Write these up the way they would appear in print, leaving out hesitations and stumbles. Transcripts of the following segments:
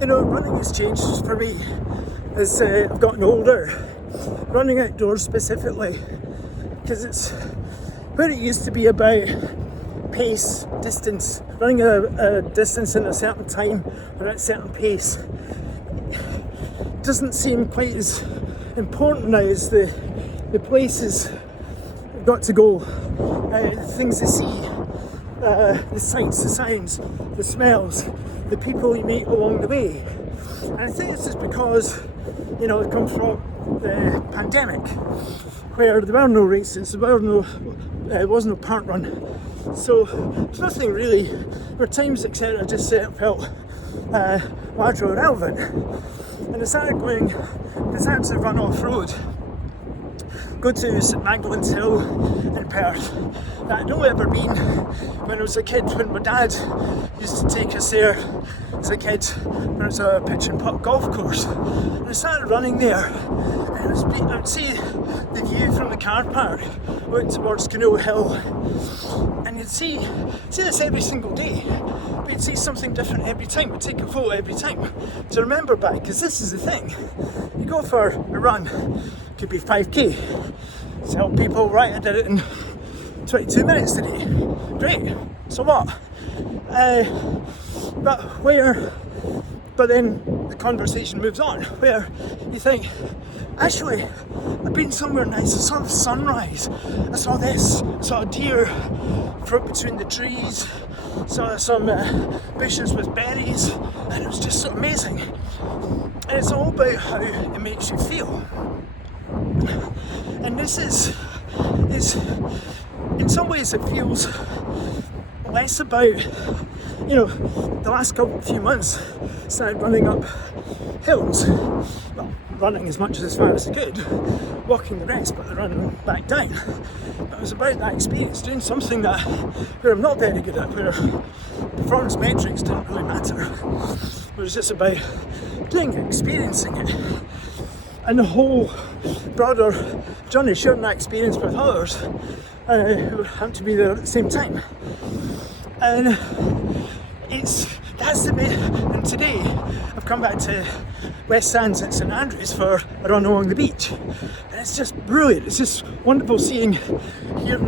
Running has changed for me as I've gotten older. Running outdoors specifically, because it's where it used to be about pace, distance, running a distance in a certain time or at a certain pace. Doesn't seem quite as important now as the places you've got to go, the things to see, the sights, the sounds, the smells, the people you meet along the way. And I think it's just because, it comes from the pandemic, where there were no races, there was no park run. So there's nothing really, where times etc. just felt larger or relevant. And I started to run off-road. Go to St Magdalene's Hill in Perth, that I'd only ever been when I was a kid, when my dad used to take us there as a kid when it was a pitch and putt golf course. And I started running there, and I would see the view from the car park out towards Canoe Hill, and you'd see this every single day, but you'd see something different every time. We'd take a photo every time to remember back, because this is the thing, you go for a run, could be 5k, tell people, right, I did it in 22 minutes today, great, so what? But then the conversation moves on, where you think, actually, I've been somewhere nice, I saw the sunrise, I saw this, I saw a deer fruit between the trees, saw some bushes with berries, and it was just so amazing. And it's all about how it makes you feel. And this is in some ways it feels less about, the last few months started running up hills. Well, running as much as far as I could, walking the rest, but running back down. But it was about that experience, doing something where I'm not very good at, where performance metrics didn't really matter. It was just about doing it, experiencing it. And the whole broader journey, sharing that experience with others who happen to be there at the same time. And and today I've come back to West Sands at St Andrews for a run along the beach, and it's just brilliant. It's just wonderful hearing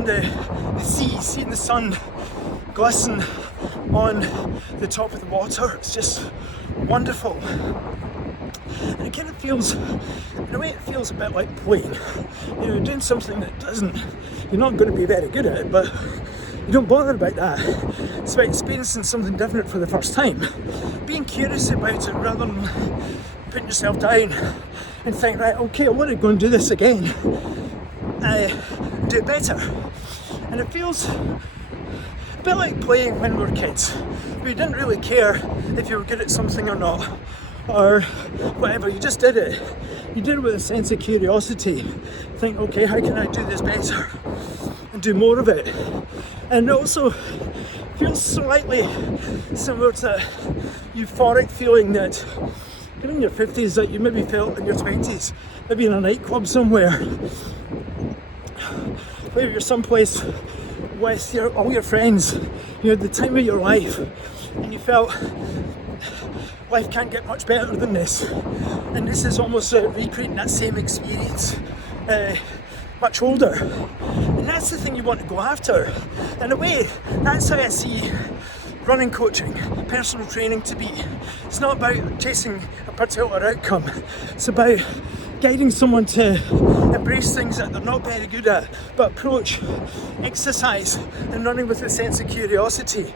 the sea, seeing the sun glisten on the top of the water. It's just wonderful. And it kind of feels, in a way it feels a bit like playing. Doing something that you're not going to be very good at it, but you don't bother about that. It's about experiencing something different for the first time. Being curious about it rather than putting yourself down and think, right, okay, I want to go and do this again. Do it better. And it feels a bit like playing when we were kids. We didn't really care if you were good at something or not, or whatever, you just did it. You did it with a sense of curiosity. Think, okay, how can I do this better? And do more of it. And it also feels slightly similar to euphoric feeling that in your 50s that you maybe felt in your 20s, maybe in a nightclub somewhere. Maybe you're someplace with all your friends, you had the time of your life, and you felt life can't get much better than this. And this is almost recreating that same experience, much older. And that's the thing you want to go after. In a way, that's how I see running coaching, personal training to be. It's not about chasing a particular outcome. It's about guiding someone to embrace things that they're not very good at, but approach exercise and running with a sense of curiosity.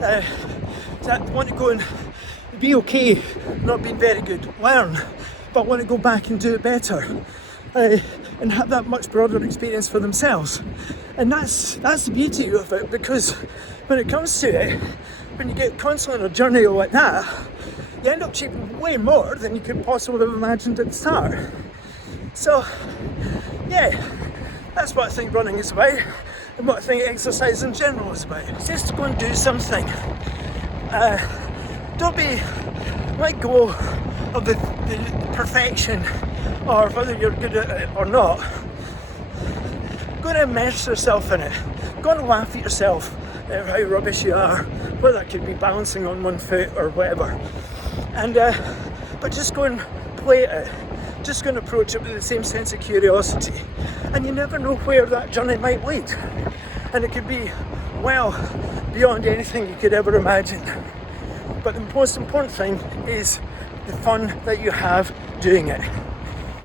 That want to go and be okay not being very good, learn, but want to go back and do it better, and have that much broader experience for themselves. And that's the beauty of it, because when it comes to it, when you get constantly on a journey like that, you end up achieving way more than you could possibly have imagined at the start. So yeah, that's what I think running is about, and what I think exercise in general is about. It's just to go and do something. Don't let go of the perfection or whether you're good at it or not. Go and immerse yourself in it. Go and laugh at yourself at how rubbish you are, whether that could be balancing on one foot or whatever. And but just go and play at it. Just go and approach it with the same sense of curiosity. And you never know where that journey might lead. And it could be well beyond anything you could ever imagine. But the most important thing is the fun that you have doing it.